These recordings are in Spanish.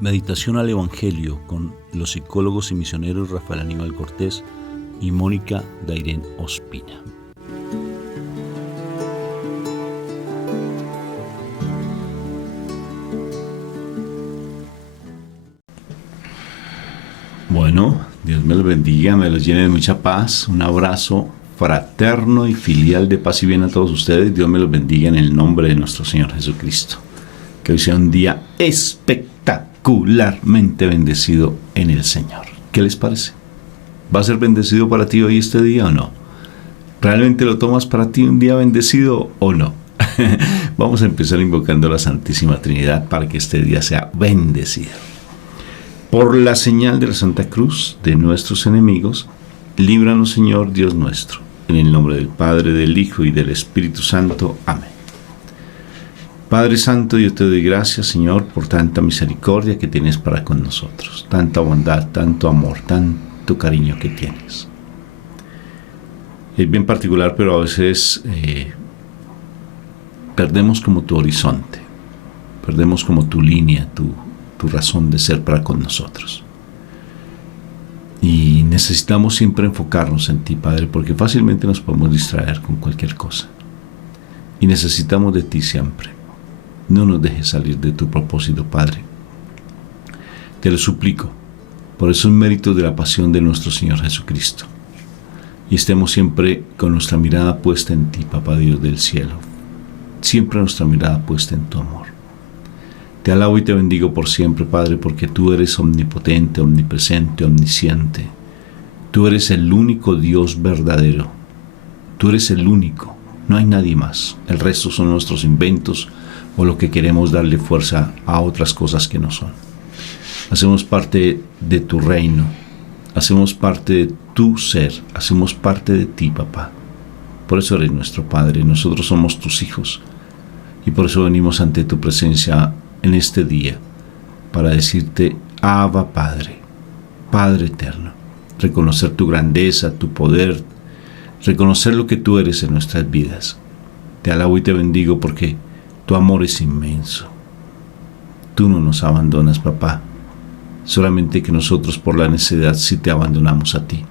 Meditación al Evangelio con los psicólogos y misioneros Rafael Aníbal Cortés y Mónica Dairén Ospina. Bueno, Dios me los bendiga, me los llene de mucha paz. Un abrazo fraterno y filial de paz y bien a todos ustedes. Dios me los bendiga en el nombre de nuestro Señor Jesucristo. Que hoy sea un día espectacularmente bendecido en el Señor. ¿Qué les parece? ¿Va a ser bendecido para ti hoy este día o no? ¿Realmente lo tomas para ti un día bendecido o no? Vamos a empezar invocando a la Santísima Trinidad para que este día sea bendecido. Por la señal de la Santa Cruz de nuestros enemigos, líbranos, Señor Dios nuestro. En el nombre del Padre, del Hijo y del Espíritu Santo. Amén. Padre Santo, yo te doy gracias, Señor, por tanta misericordia que tienes para con nosotros, tanta bondad, tanto amor, tanto cariño que tienes. Es bien particular, pero a veces perdemos como tu horizonte, perdemos como tu línea, tu razón de ser para con nosotros. Y necesitamos siempre enfocarnos en ti, Padre, porque fácilmente nos podemos distraer con cualquier cosa. Y necesitamos de ti siempre. No nos dejes salir de tu propósito, Padre. Te lo suplico, por esos méritos de la pasión de nuestro Señor Jesucristo. Y estemos siempre con nuestra mirada puesta en ti, Papá Dios del cielo. Siempre nuestra mirada puesta en tu amor. Te alabo y te bendigo por siempre, Padre, porque tú eres omnipotente, omnipresente, omnisciente. Tú eres el único Dios verdadero. Tú eres el único, no hay nadie más. El resto son nuestros inventos o lo que queremos darle fuerza a otras cosas que no son. Hacemos parte de tu reino, hacemos parte de tu ser, hacemos parte de ti, papá. Por eso eres nuestro Padre, nosotros somos tus hijos. Y por eso venimos ante tu presencia en este día, para decirte, Abba Padre, Padre eterno, reconocer tu grandeza, tu poder, reconocer lo que tú eres en nuestras vidas. Te alabo y te bendigo porque tu amor es inmenso. Tú no nos abandonas, papá, solamente que nosotros por la necesidad sí te abandonamos a ti.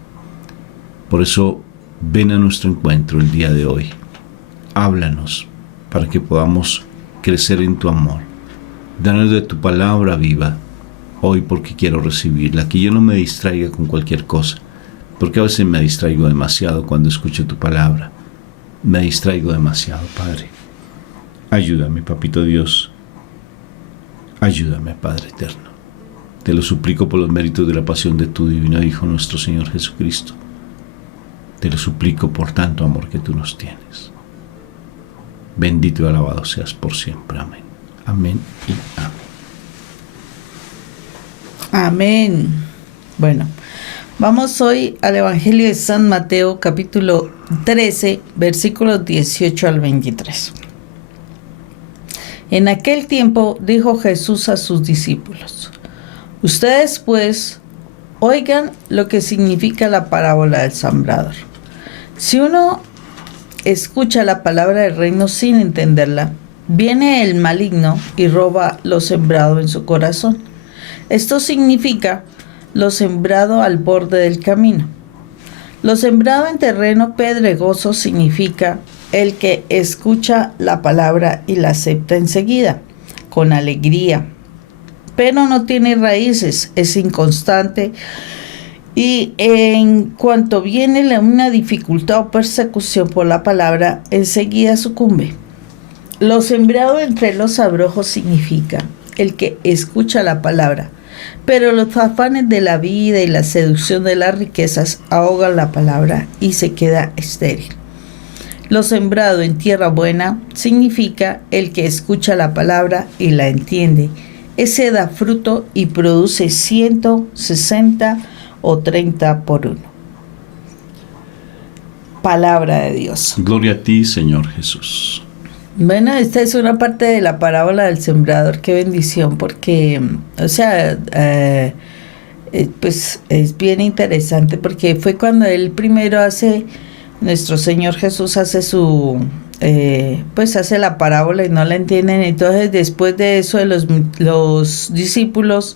Por eso, ven a nuestro encuentro el día de hoy. Háblanos para que podamos crecer en tu amor. Danos de tu palabra viva hoy porque quiero recibirla. Que yo no me distraiga con cualquier cosa, porque a veces me distraigo demasiado cuando escucho tu palabra. Me distraigo demasiado, Padre. Ayúdame, Papito Dios. Ayúdame, Padre eterno. Te lo suplico por los méritos de la pasión de tu divino Hijo, nuestro Señor Jesucristo. Te lo suplico por tanto amor que tú nos tienes. Bendito y alabado seas por siempre. Amén. Amén y amén. Amén. Bueno, vamos hoy al Evangelio de San Mateo, capítulo 13, versículos 18 al 23. En aquel tiempo dijo Jesús a sus discípulos: ustedes pues oigan lo que significa la parábola del sembrador. Si uno escucha la palabra del reino sin entenderla, viene el maligno y roba lo sembrado en su corazón. Esto significa lo sembrado al borde del camino. Lo sembrado en terreno pedregoso significa el que escucha la palabra y la acepta enseguida, con alegría, pero no tiene raíces, es inconstante y en cuanto viene una dificultad o persecución por la palabra, enseguida sucumbe. Lo sembrado entre los abrojos significa el que escucha la palabra, pero los afanes de la vida y la seducción de las riquezas ahogan la palabra y se queda estéril. Lo sembrado en tierra buena significa el que escucha la palabra y la entiende. Ese da fruto y produce 160 o 30 por uno. Palabra de Dios. Gloria a ti, Señor Jesús. Bueno, esta es una parte de la parábola del sembrador. Qué bendición, porque, pues es bien nuestro Señor Jesús hace pues hace la parábola y no la entienden. Entonces después de eso los discípulos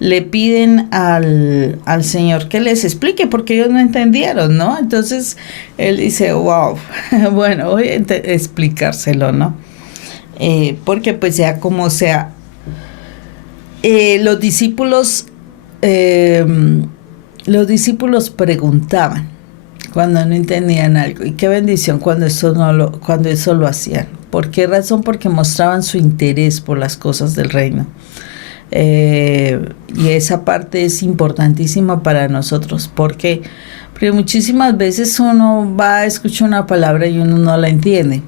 le piden al Señor que les explique porque ellos no entendieron, ¿no? Entonces él dice, wow, bueno, voy a explicárselo, ¿no? Porque pues sea como sea, los discípulos preguntaban cuando no entendían algo. Y qué bendición cuando eso lo hacían. ¿Por qué razón? Porque mostraban su interés por las cosas del reino. Y esa parte es importantísima para nosotros. Porque muchísimas veces uno va a escuchar una palabra y uno no la entiende.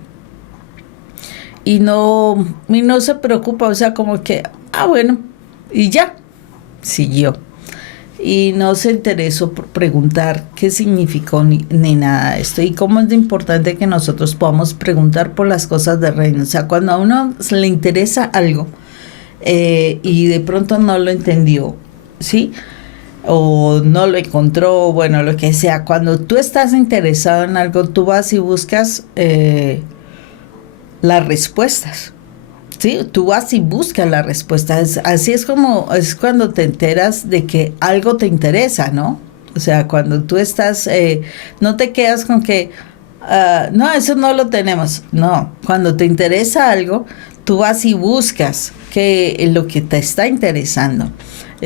Y no se preocupa, o sea, como que, bueno, y ya, siguió. Y no se interesó por preguntar qué significó ni nada de esto. Y cómo es importante que nosotros podamos preguntar por las cosas del reino. O sea, cuando a uno le interesa algo y de pronto no lo entendió, ¿sí? O no lo encontró, bueno, lo que sea. Cuando tú estás interesado en algo, tú vas y buscas las respuestas. Sí, tú vas y buscas la respuesta. Así es cuando te enteras de que algo te interesa, ¿no? O sea, cuando tú estás, no te quedas con que, no, eso no lo tenemos. No, cuando te interesa algo, tú vas y buscas lo que te está interesando.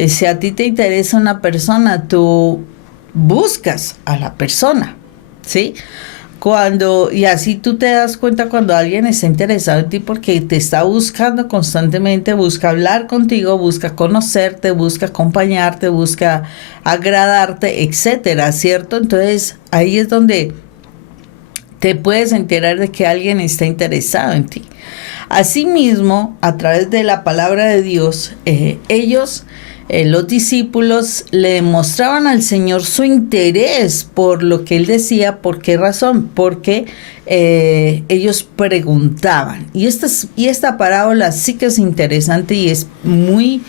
Si a ti te interesa una persona, tú buscas a la persona, ¿sí? Y así tú te das cuenta cuando alguien está interesado en ti porque te está buscando constantemente, busca hablar contigo, busca conocerte, busca acompañarte, busca agradarte, etcétera, ¿cierto? Entonces ahí es donde te puedes enterar de que alguien está interesado en ti. Asimismo, a través de la palabra de Dios, los discípulos le demostraban al Señor su interés por lo que Él decía. ¿Por qué razón? Porque ellos preguntaban. Y esta parábola sí que es interesante y es muy,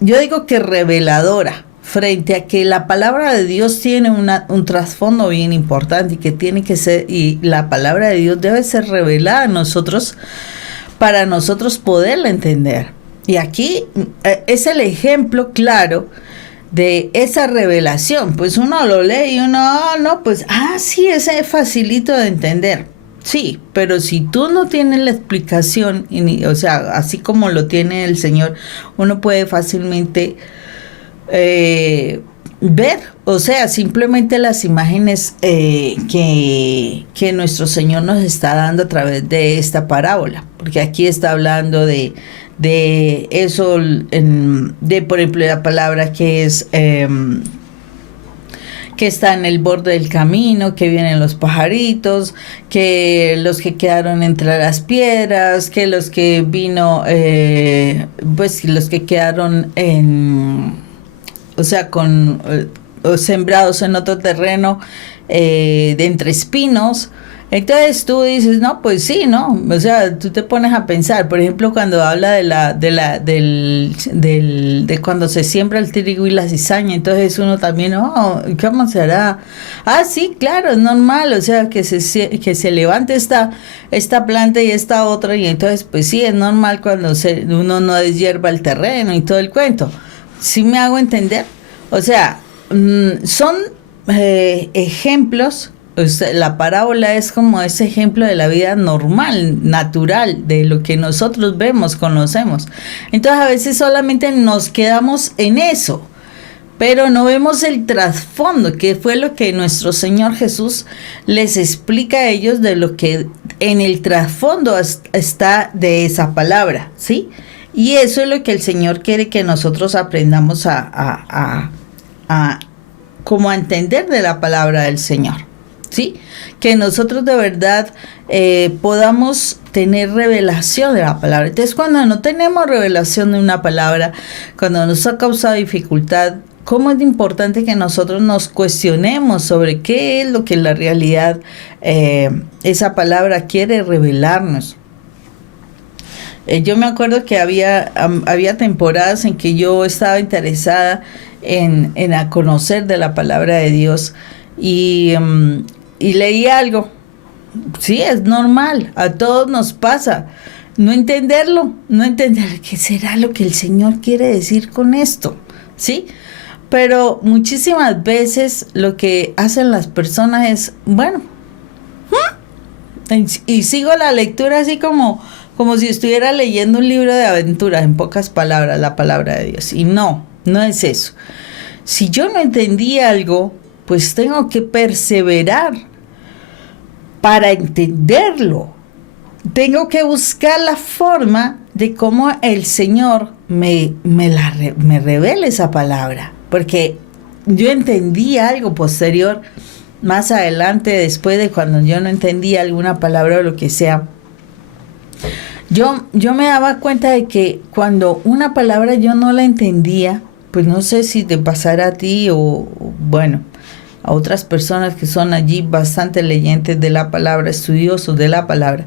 yo digo que reveladora, frente a que la palabra de Dios tiene un trasfondo bien importante y que tiene que ser, y la palabra de Dios debe ser revelada a nosotros para nosotros poderla entender. Y aquí es el ejemplo claro de esa revelación. Pues uno lo lee y uno, pues, sí, ese es facilito de entender. Sí, pero si tú no tienes la explicación, o sea, así como lo tiene el Señor, uno puede fácilmente ver, o sea, simplemente las imágenes que nuestro Señor nos está dando a través de esta parábola, porque aquí está hablando de eso, por ejemplo, la palabra que es que está en el borde del camino, que vienen los pajaritos, que los que quedaron entre las piedras, que los que pues los que quedaron sembrados en otro terreno de entre espinos. Entonces tú dices, no, pues sí, ¿no? O sea, tú te pones a pensar, por ejemplo, cuando habla de cuando se siembra el trigo y la cizaña, entonces uno también, ¿cómo se hará? Sí, claro, es normal, o sea, que se levante esta planta y esta otra, y entonces, pues sí, es normal cuando uno no deshierva el terreno y todo el cuento. ¿Sí me hago entender? O sea, son ejemplos. La parábola es como ese ejemplo de la vida normal, natural, de lo que nosotros vemos, conocemos. Entonces a veces solamente nos quedamos en eso, pero no vemos el trasfondo, que fue lo que nuestro Señor Jesús les explica a ellos de lo que en el trasfondo está de esa palabra, ¿sí? Y eso es lo que el Señor quiere que nosotros aprendamos como a entender de la palabra del Señor, ¿sí? Que nosotros de verdad podamos tener revelación de la palabra. Entonces, cuando no tenemos revelación de una palabra, cuando nos ha causado dificultad, ¿cómo es importante que nosotros nos cuestionemos sobre qué es lo que en la realidad esa palabra quiere revelarnos? Yo me acuerdo que había temporadas en que yo estaba interesada en conocer de la palabra de Dios, y leí algo. Sí, es normal, a todos nos pasa. No entender qué será lo que el Señor quiere decir con esto, ¿sí? Pero muchísimas veces lo que hacen las personas es, bueno, y sigo la lectura así como si estuviera leyendo un libro de aventuras, en pocas palabras, la palabra de Dios. Y no es eso. Si yo no entendí algo, pues tengo que perseverar para entenderlo. Tengo que buscar la forma de cómo el Señor me revele esa palabra. Porque yo entendí algo posterior, más adelante, después de cuando yo no entendía alguna palabra o lo que sea. Yo me daba cuenta de que cuando una palabra yo no la entendía, pues no sé si te pasara a ti o bueno, a otras personas que son allí bastante leyentes de la palabra, estudiosos de la palabra.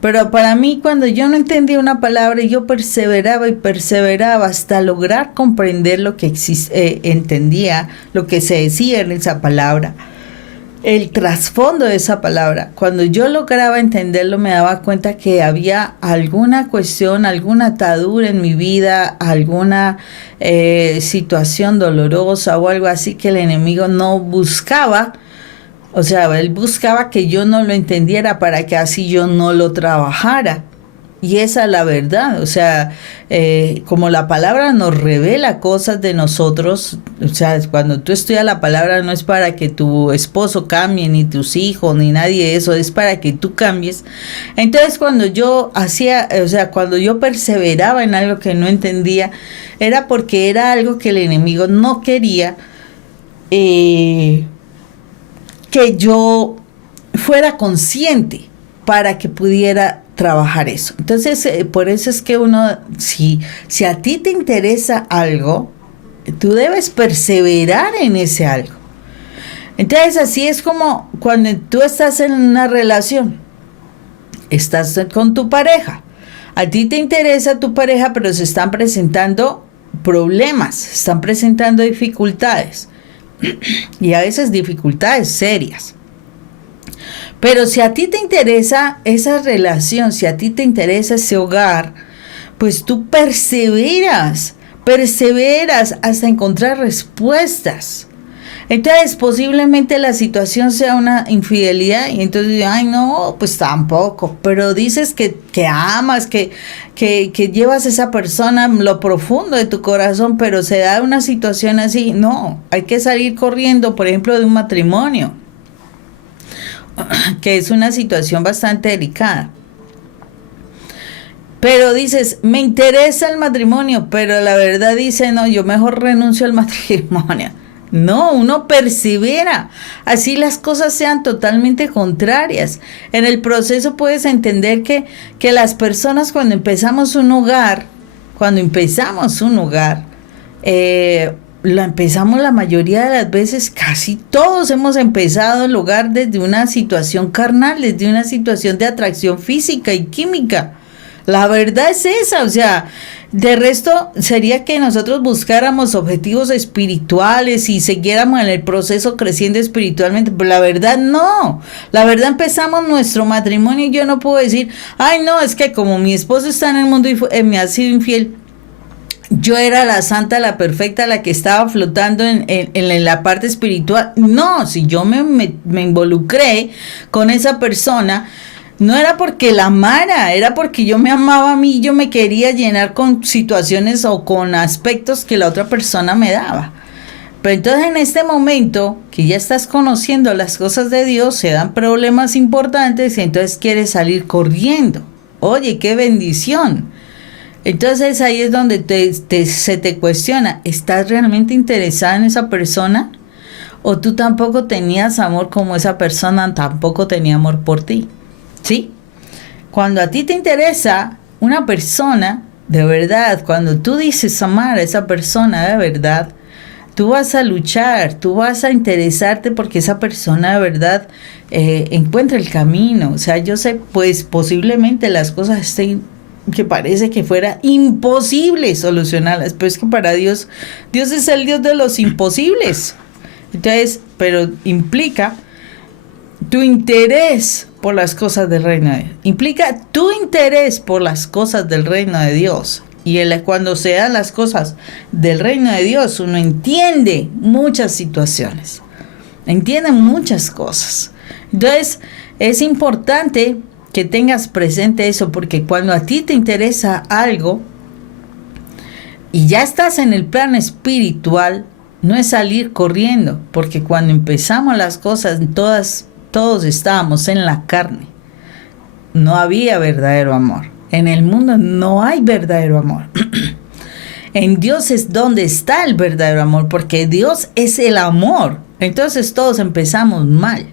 Pero para mí, cuando yo no entendía una palabra, yo perseveraba y perseveraba hasta lograr comprender lo que entendía, lo que se decía en esa palabra, el trasfondo de esa palabra. Cuando yo lograba entenderlo, me daba cuenta que había alguna cuestión, alguna atadura en mi vida, alguna situación dolorosa o algo así que el enemigo no buscaba. O sea, él buscaba que yo no lo entendiera para que así yo no lo trabajara. Y esa es la verdad. O sea, como la palabra nos revela cosas de nosotros, o sea, cuando tú estudias la palabra no es para que tu esposo cambie, ni tus hijos, ni nadie de eso, es para que tú cambies. Entonces, cuando yo cuando yo perseveraba en algo que no entendía, era porque era algo que el enemigo no quería que yo fuera consciente para que pudiera trabajar eso. Entonces, por eso es que uno, si a ti te interesa algo, tú debes perseverar en ese algo. Entonces, así es como cuando tú estás en una relación, estás con tu pareja, a ti te interesa tu pareja, pero se están presentando problemas, se están presentando dificultades, y a veces dificultades serias. Pero si a ti te interesa esa relación, si a ti te interesa ese hogar, pues tú perseveras hasta encontrar respuestas. Entonces, posiblemente la situación sea una infidelidad y entonces, ay, no, pues tampoco. Pero dices que amas, que llevas a esa persona en lo profundo de tu corazón, pero se da una situación así. No, hay que salir corriendo, por ejemplo, de un matrimonio, que es una situación bastante delicada. Pero dices, me interesa el matrimonio, pero la verdad dice, no, yo mejor renuncio al matrimonio. No, uno persevera, así las cosas sean totalmente contrarias. En el proceso puedes entender que las personas cuando empezamos un hogar, lo empezamos la mayoría de las veces, casi todos hemos empezado el hogar desde una situación carnal, desde una situación de atracción física y química. La verdad es esa, o sea, de resto sería que nosotros buscáramos objetivos espirituales y siguiéramos en el proceso creciendo espiritualmente, pero la verdad no. La verdad empezamos nuestro matrimonio y yo no puedo decir, ay no, es que como mi esposo está en el mundo y me ha sido infiel, yo era la santa, la perfecta, la que estaba flotando en la parte espiritual. No, si yo me involucré con esa persona, no era porque la amara, era porque yo me amaba a mí, yo me quería llenar con situaciones o con aspectos que la otra persona me daba. Pero entonces en este momento que ya estás conociendo las cosas de Dios, se dan problemas importantes y entonces quieres salir corriendo. Oye, qué bendición. Entonces ahí es donde se te cuestiona, ¿estás realmente interesada en esa persona? ¿O tú tampoco tenías amor como esa persona tampoco tenía amor por ti? ¿Sí? Cuando a ti te interesa una persona, de verdad, cuando tú dices amar a esa persona de verdad, tú vas a luchar, tú vas a interesarte porque esa persona de verdad encuentre el camino. O sea, yo sé, pues posiblemente las cosas estén que parece que fuera imposible solucionarlas, pero es que para Dios es el Dios de los imposibles. Entonces, pero implica tu interés por las cosas del reino de Dios. Implica tu interés por las cosas del reino de Dios. Y cuando se dan las cosas del reino de Dios, uno entiende muchas situaciones. Entiende muchas cosas. Entonces, es importante que tengas presente eso, porque cuando a ti te interesa algo y ya estás en el plano espiritual, no es salir corriendo, porque cuando empezamos las cosas, todos estábamos en la carne. No había verdadero amor. En el mundo no hay verdadero amor. En Dios es donde está el verdadero amor, porque Dios es el amor. Entonces todos empezamos mal.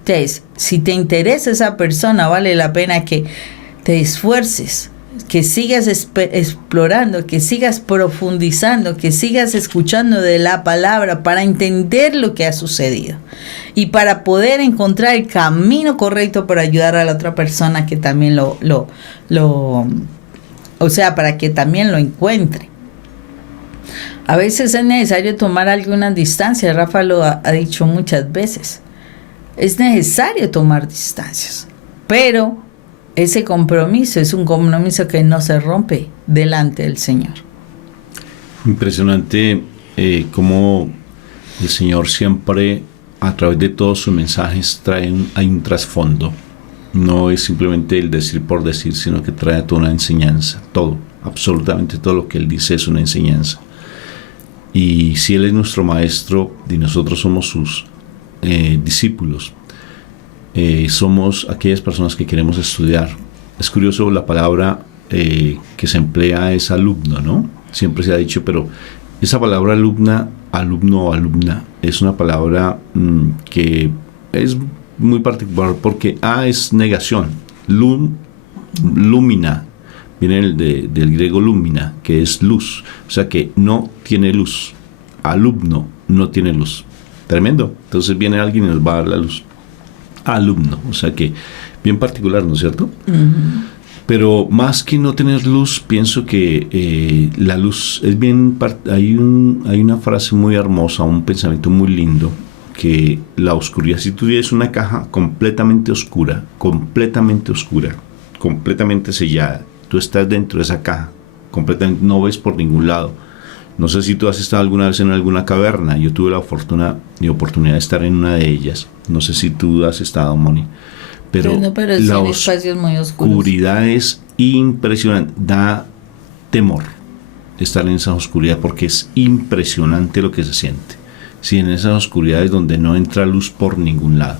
Entonces, si te interesa esa persona, vale la pena que te esfuerces, que sigas explorando, que sigas profundizando, que sigas escuchando de la palabra para entender lo que ha sucedido y para poder encontrar el camino correcto para ayudar a la otra persona que también para que también lo encuentre. A veces es necesario tomar algunas distancias. Rafa lo ha dicho muchas veces. Es necesario tomar distancias, pero ese compromiso es un compromiso que no se rompe delante del Señor. Impresionante cómo el Señor siempre, a través de todos sus mensajes, hay un trasfondo. No es simplemente el decir por decir, sino que trae toda una enseñanza. Todo, absolutamente todo lo que Él dice es una enseñanza. Y si Él es nuestro maestro y nosotros somos sus discípulos, somos aquellas personas que queremos estudiar. Es curioso, la palabra que se emplea es alumno, ¿no? Siempre se ha dicho, pero esa palabra alumno o alumna es una palabra que es muy particular, porque es negación. Lumina viene del griego lumina, que es luz, o sea que no tiene luz. Alumno no tiene luz. Tremendo. Entonces viene alguien y nos va a dar la luz. Alumno, o sea que bien particular, ¿no es cierto? Uh-huh. Pero más que no tener luz, pienso que la luz es bien. Hay una frase muy hermosa, un pensamiento muy lindo, que la oscuridad, si tú tienes una caja completamente oscura, completamente sellada, tú estás dentro de esa caja, completamente no ves por ningún lado. No sé si tú has estado alguna vez en alguna caverna. Yo tuve la oportunidad de estar en una de ellas. No sé si tú has estado, Moni. Pero la oscuridad es impresionante. Da temor estar en esa oscuridad porque es impresionante lo que se siente. Sí, en esas oscuridades donde no entra luz por ningún lado.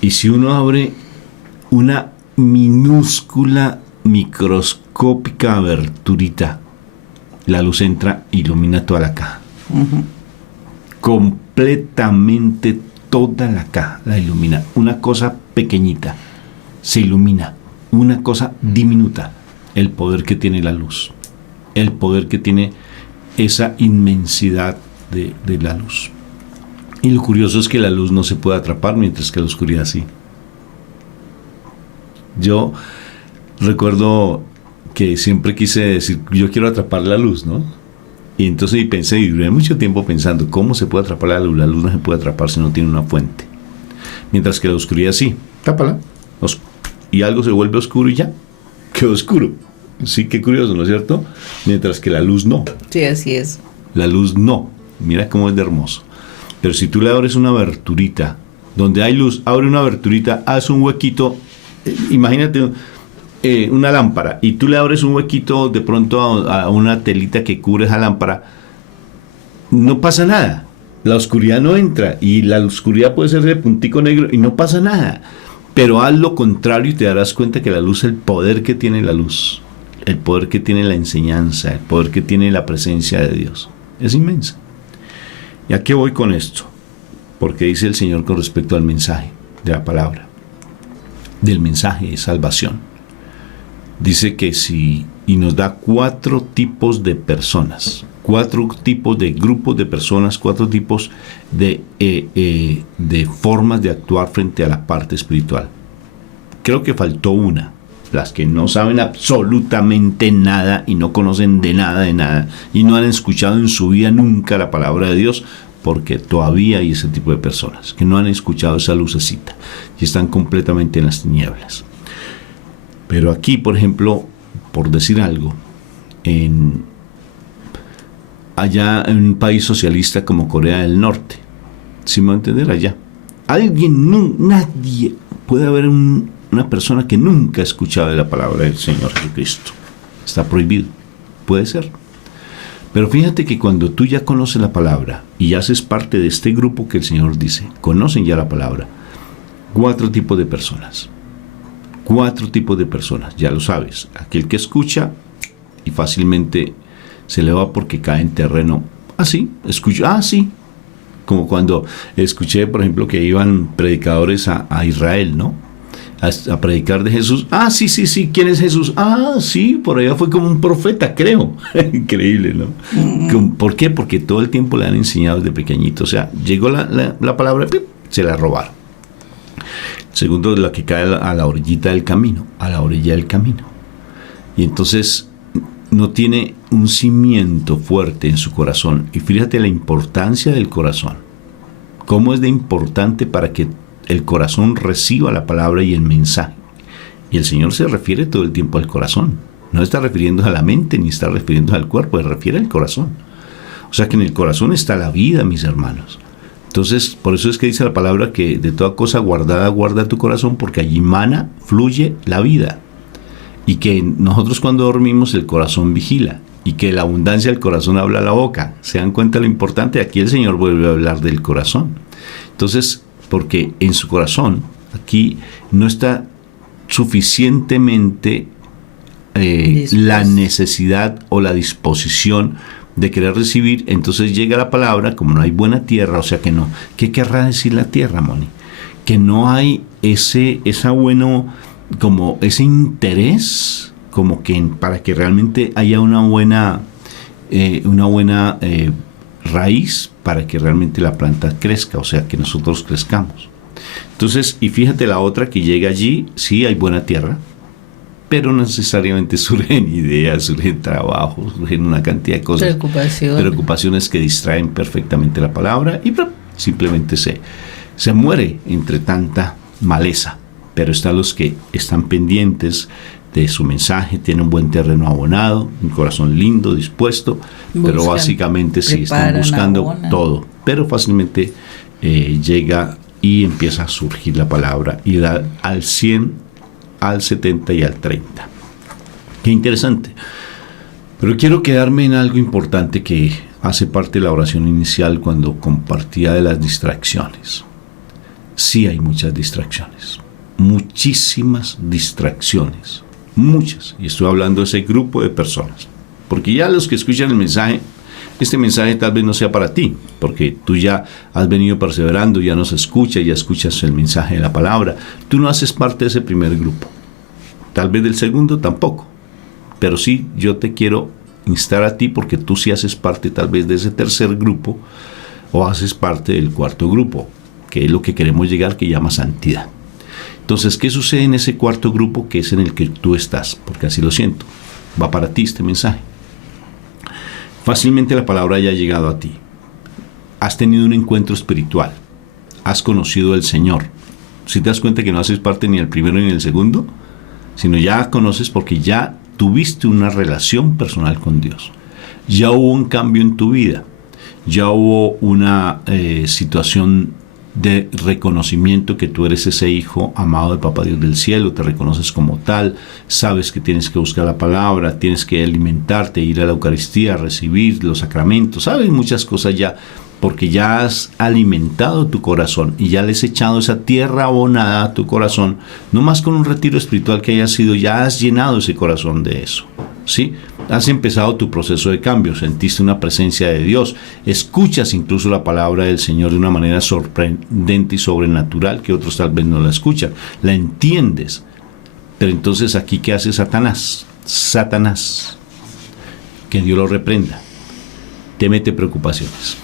Y si uno abre una minúscula, microscópica aberturita, la luz entra e ilumina toda la caja. Uh-huh. Completamente toda la caja la ilumina. Una cosa pequeñita se ilumina. Una cosa diminuta. El poder que tiene la luz. El poder que tiene esa inmensidad de la luz. Y lo curioso es que la luz no se puede atrapar, mientras que la oscuridad sí. Yo recuerdo que siempre quise decir, yo quiero atrapar la luz, ¿no? Y entonces pensé, y duré mucho tiempo pensando, ¿cómo se puede atrapar la luz? La luz no se puede atrapar si no tiene una fuente. Mientras que la oscuridad sí, tápala. Y algo se vuelve oscuro y ya, quedó oscuro. Sí, qué curioso, ¿no es cierto? Mientras que la luz no. Sí, así es. La luz no. Mira cómo es de hermoso. Pero si tú le abres una aberturita, donde hay luz, abre una aberturita, haz un huequito, imagínate una lámpara, y tú le abres un huequito de pronto a una telita que cubre esa lámpara, no pasa nada. La oscuridad no entra, y la oscuridad puede ser de puntico negro, y no pasa nada. Pero haz lo contrario y te darás cuenta que la luz, el poder que tiene la luz, el poder que tiene la enseñanza, el poder que tiene la presencia de Dios, es inmensa. ¿Y a qué voy con esto? Porque dice el Señor con respecto al mensaje de la palabra, del mensaje de salvación. Dice que y nos da 4 tipos de personas, 4 tipos de grupos de personas, 4 tipos de formas de actuar frente a la parte espiritual. Creo que faltó una. Las que no saben absolutamente nada y no conocen de nada y no han escuchado en su vida nunca la palabra de Dios, porque todavía hay ese tipo de personas que no han escuchado esa lucecita y están completamente en las tinieblas. Pero aquí, por ejemplo, por decir algo, allá en un país socialista como Corea del Norte, ¿sí me va a entender? Allá nadie puede haber una persona que nunca ha escuchado de la palabra del Señor Jesucristo. Está prohibido, puede ser. Pero fíjate que cuando tú ya conoces la palabra y haces parte de este grupo que el Señor dice, conocen ya la palabra, 4 tipos de personas. 4 tipos de personas, ya lo sabes. Aquel que escucha y fácilmente se le va porque cae en terreno. Sí, escucha, sí. Como cuando escuché, por ejemplo, que iban predicadores a Israel, ¿no? A predicar de Jesús. Sí, ¿quién es Jesús? Sí, por allá fue como un profeta, creo. Increíble, ¿no? ¿Por qué? Porque todo el tiempo le han enseñado desde pequeñito. O sea, llegó la palabra, se la robaron. Segundo, la que cae a la orillita del camino, a la orilla del camino. Y entonces no tiene un cimiento fuerte en su corazón. Y fíjate la importancia del corazón. Cómo es de importante para que el corazón reciba la palabra y el mensaje. Y el Señor se refiere todo el tiempo al corazón. No está refiriendo a la mente ni está refiriendo al cuerpo, se refiere al corazón. O sea que en el corazón está la vida, mis hermanos. Entonces, por eso es que dice la palabra que de toda cosa guardada guarda tu corazón, porque allí mana, fluye la vida. Y que nosotros cuando dormimos el corazón vigila. Y que la abundancia del corazón habla la boca. ¿Se dan cuenta lo importante? Aquí el Señor vuelve a hablar del corazón. Entonces, porque en su corazón, aquí no está suficientemente la necesidad o la disposición de querer recibir, entonces llega la palabra, como no hay buena tierra, o sea que no. ¿Qué querrá decir la tierra, Moni? Que no hay ese interés, como que para que realmente haya una buena raíz, para que realmente la planta crezca, o sea que nosotros crezcamos. Entonces, y fíjate la otra que llega allí, sí hay buena tierra, pero no necesariamente surgen ideas, surgen trabajos, surgen una cantidad de cosas, preocupaciones que distraen perfectamente la palabra y simplemente se muere entre tanta maleza. Pero están los que están pendientes de su mensaje, tienen un buen terreno abonado, un corazón lindo, dispuesto, pero básicamente sí están buscando todo, pero fácilmente llega y empieza a surgir la palabra y da al 100, al 70 y al 30. Qué interesante. Pero quiero quedarme en algo importante que hace parte de la oración inicial cuando compartía de las distracciones. Sí hay muchas distracciones, muchísimas distracciones, muchas. Y estoy hablando de ese grupo de personas. Porque ya los que escuchan el mensaje, este mensaje tal vez no sea para ti, porque tú ya has venido perseverando, ya nos escuchas, ya escuchas el mensaje de la palabra. Tú no haces parte de ese primer grupo. Tal vez del segundo tampoco. Pero sí, yo te quiero instar a ti porque tú sí haces parte tal vez de ese tercer grupo o haces parte del cuarto grupo, que es lo que queremos llegar, que llama santidad. Entonces, ¿qué sucede en ese cuarto grupo que es en el que tú estás? Porque así lo siento. Va para ti este mensaje. Fácilmente la palabra ya ha llegado a ti. Has tenido un encuentro espiritual. Has conocido al Señor. Si te das cuenta que no haces parte ni del primero ni del segundo, sino ya conoces porque ya tuviste una relación personal con Dios. Ya hubo un cambio en tu vida. Ya hubo una situación de reconocimiento que tú eres ese hijo amado de Papá Dios del cielo, te reconoces como tal, sabes que tienes que buscar la palabra, tienes que alimentarte, ir a la Eucaristía, recibir los sacramentos, sabes muchas cosas ya, porque ya has alimentado tu corazón y ya le has echado esa tierra abonada a tu corazón, no más con un retiro espiritual que haya sido, ya has llenado ese corazón de eso, ¿sí? Has empezado tu proceso de cambio, sentiste una presencia de Dios, escuchas incluso la palabra del Señor de una manera sorprendente y sobrenatural que otros tal vez no la escuchan, la entiendes. Pero entonces aquí, ¿qué hace Satanás? Satanás, que Dios lo reprenda, te mete preocupaciones,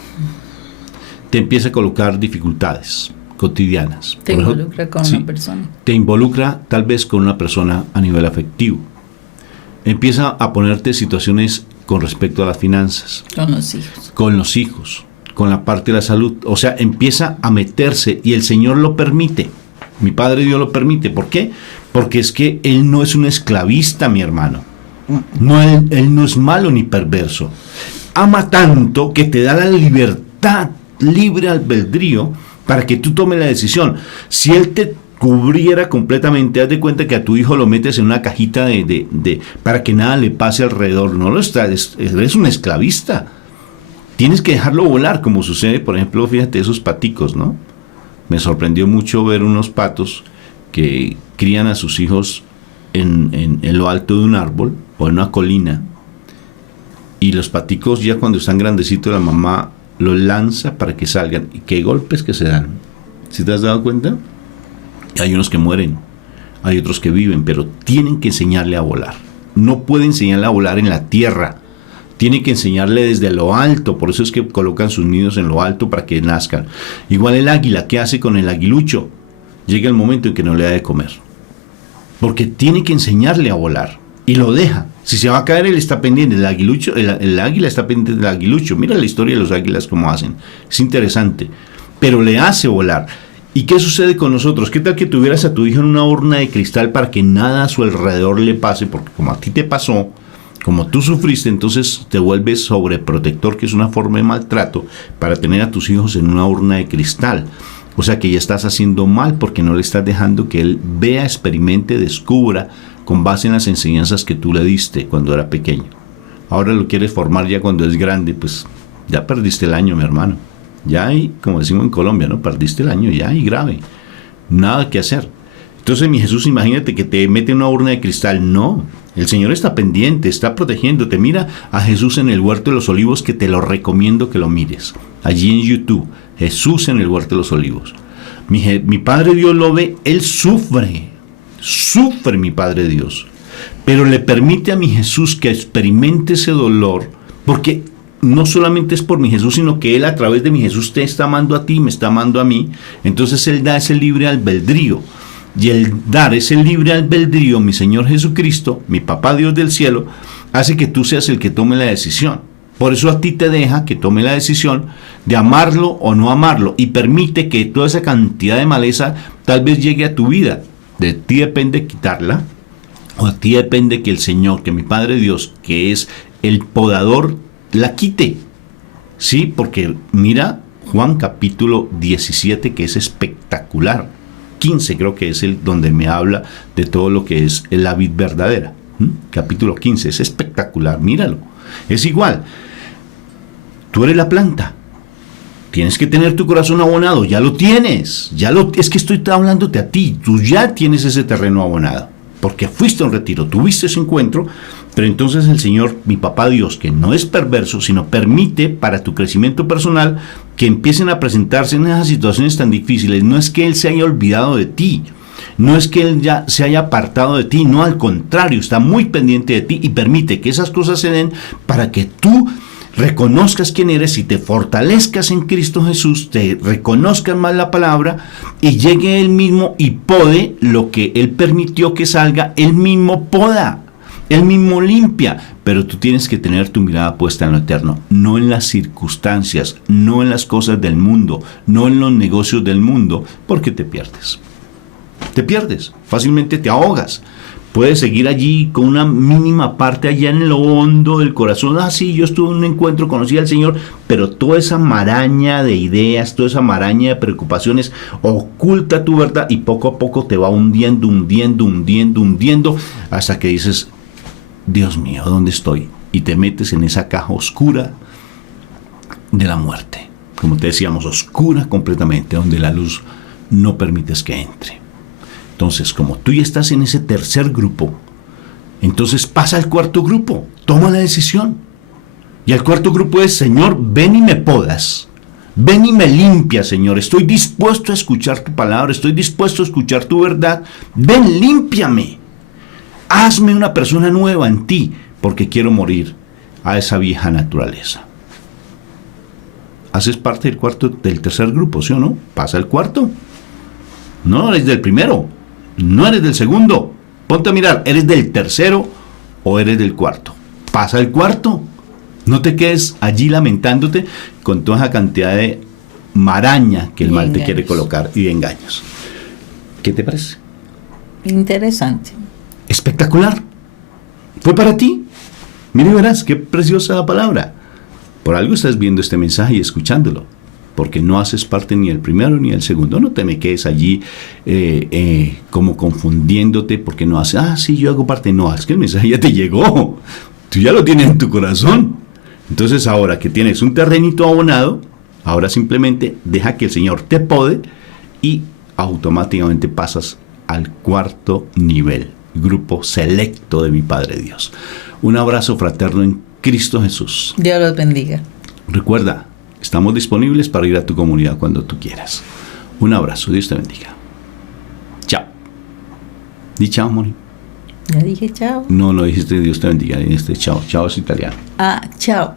te empieza a colocar dificultades cotidianas. Te involucra con una persona. Te involucra tal vez con una persona a nivel afectivo. Empieza a ponerte situaciones con respecto a las finanzas. Con los hijos. Con los hijos. con la parte de la salud. O sea, empieza a meterse y el Señor lo permite. Mi Padre Dios lo permite. ¿Por qué? Porque es que Él no es un esclavista, mi hermano. No, él no es malo ni perverso. Ama tanto que te da la libertad, libre albedrío, para que tú tomes la decisión. Si Él te cubriera completamente, haz de cuenta que a tu hijo lo metes en una cajita para que nada le pase alrededor. No lo estás, eres un esclavista. Tienes que dejarlo volar, como sucede, por ejemplo, fíjate, esos paticos, ¿no? Me sorprendió mucho ver unos patos que crían a sus hijos en lo alto de un árbol o en una colina, y los paticos ya cuando están grandecitos la mamá los lanza para que salgan, y qué golpes que se dan. ¿Sí te has dado cuenta? Hay unos que mueren, hay otros que viven, pero tienen que enseñarle a volar. No puede enseñarle a volar en la tierra, tiene que enseñarle desde lo alto. Por eso es que colocan sus nidos en lo alto para que nazcan. Igual el águila, ¿qué hace con el aguilucho? Llega el momento en que no le da de comer, porque tiene que enseñarle a volar, y lo deja. Si se va a caer, él está pendiente del aguilucho, el águila está pendiente del aguilucho. Mira la historia de los águilas, cómo hacen, es interesante, pero le hace volar. ¿Y qué sucede con nosotros? ¿Qué tal que tuvieras a tu hijo en una urna de cristal para que nada a su alrededor le pase? Porque como a ti te pasó, como tú sufriste, entonces te vuelves sobreprotector, que es una forma de maltrato, para tener a tus hijos en una urna de cristal. O sea que ya estás haciendo mal, porque no le estás dejando que él vea, experimente, descubra con base en las enseñanzas que tú le diste cuando era pequeño. Ahora lo quieres formar ya cuando es grande, pues ya perdiste el año, mi hermano. Ya hay, como decimos en Colombia, ¿no? Perdiste el año, ya hay grave. Nada que hacer. Entonces, mi Jesús, imagínate que te mete en una urna de cristal. No, el Señor está pendiente, está protegiéndote. Mira a Jesús en el Huerto de los Olivos, que te lo recomiendo que lo mires. Allí en YouTube, Jesús en el Huerto de los Olivos. Mi Padre Dios lo ve, Él sufre mi Padre Dios. Pero le permite a mi Jesús que experimente ese dolor, porque no solamente es por mi Jesús, sino que Él a través de mi Jesús te está amando a ti, me está amando a mí. Entonces Él da ese libre albedrío. Y el dar ese libre albedrío, mi Señor Jesucristo, mi Papá Dios del cielo, hace que tú seas el que tome la decisión. Por eso a ti te deja que tome la decisión de amarlo o no amarlo, y permite que toda esa cantidad de maleza tal vez llegue a tu vida. De ti depende quitarla, o de ti depende que el Señor, que mi Padre Dios, que es el podador, la quite. Sí, porque mira Juan capítulo 17, que es espectacular. 15 creo que es el donde me habla de todo lo que es la vid verdadera. Capítulo 15, es espectacular, míralo. Es igual, tú eres la planta, tienes que tener tu corazón abonado, ya lo tienes, es que estoy hablándote a ti, tú ya tienes ese terreno abonado, porque fuiste a un retiro, tuviste ese encuentro. Pero entonces el Señor, mi Papá Dios, que no es perverso, sino permite para tu crecimiento personal que empiecen a presentarse en esas situaciones tan difíciles. No es que Él se haya olvidado de ti, no es que Él ya se haya apartado de ti, no, al contrario, está muy pendiente de ti y permite que esas cosas se den para que tú reconozcas quién eres y te fortalezcas en Cristo Jesús, te reconozcas más la palabra y llegue Él mismo y pode lo que Él permitió que salga, Él mismo poda. Él mismo limpia, pero tú tienes que tener tu mirada puesta en lo eterno, no en las circunstancias, no en las cosas del mundo, no en los negocios del mundo, porque te pierdes. Te pierdes, fácilmente te ahogas. Puedes seguir allí con una mínima parte allá en lo hondo del corazón. Ah, sí, yo estuve en un encuentro, conocí al Señor, pero toda esa maraña de ideas, toda esa maraña de preocupaciones oculta tu verdad y poco a poco te va hundiendo, hasta que dices: Dios mío, ¿dónde estoy? Y te metes en esa caja oscura de la muerte. Como te decíamos, oscura completamente, donde la luz no permites que entre. Entonces, como tú ya estás en ese tercer grupo, entonces pasa al cuarto grupo, toma la decisión. Y el cuarto grupo es: Señor, ven y me podas. Ven y me limpia, Señor. Estoy dispuesto a escuchar tu palabra, estoy dispuesto a escuchar tu verdad. Ven, límpiame. Hazme una persona nueva en ti, porque quiero morir a esa vieja naturaleza. Haces parte del tercer grupo, ¿sí o no? Pasa al cuarto. No eres del primero, no eres del segundo. Ponte a mirar, ¿eres del tercero o eres del cuarto? Pasa al cuarto. No te quedes allí lamentándote con toda esa cantidad de maraña que el Y mal te engaños. quiere colocar y de engaños. ¿Qué te parece? Interesante. Espectacular. Fue para ti. Mira y verás, qué preciosa palabra. Por algo estás viendo este mensaje y escuchándolo. Porque no haces parte ni del primero ni del segundo. No te me quedes allí como confundiéndote porque no haces, sí, yo hago parte. No, es que el mensaje ya te llegó. Tú ya lo tienes en tu corazón. Entonces ahora que tienes un terrenito abonado, ahora simplemente deja que el Señor te pode y automáticamente pasas al cuarto nivel, grupo selecto de mi Padre Dios. Un abrazo fraterno en Cristo Jesús. Dios los bendiga. Recuerda, estamos disponibles para ir a tu comunidad cuando tú quieras. Un abrazo, Dios te bendiga. Chao. Di chao, Moni. Ya dije chao. No dijiste Dios te bendiga, dijiste chao. Chao es italiano. Chao.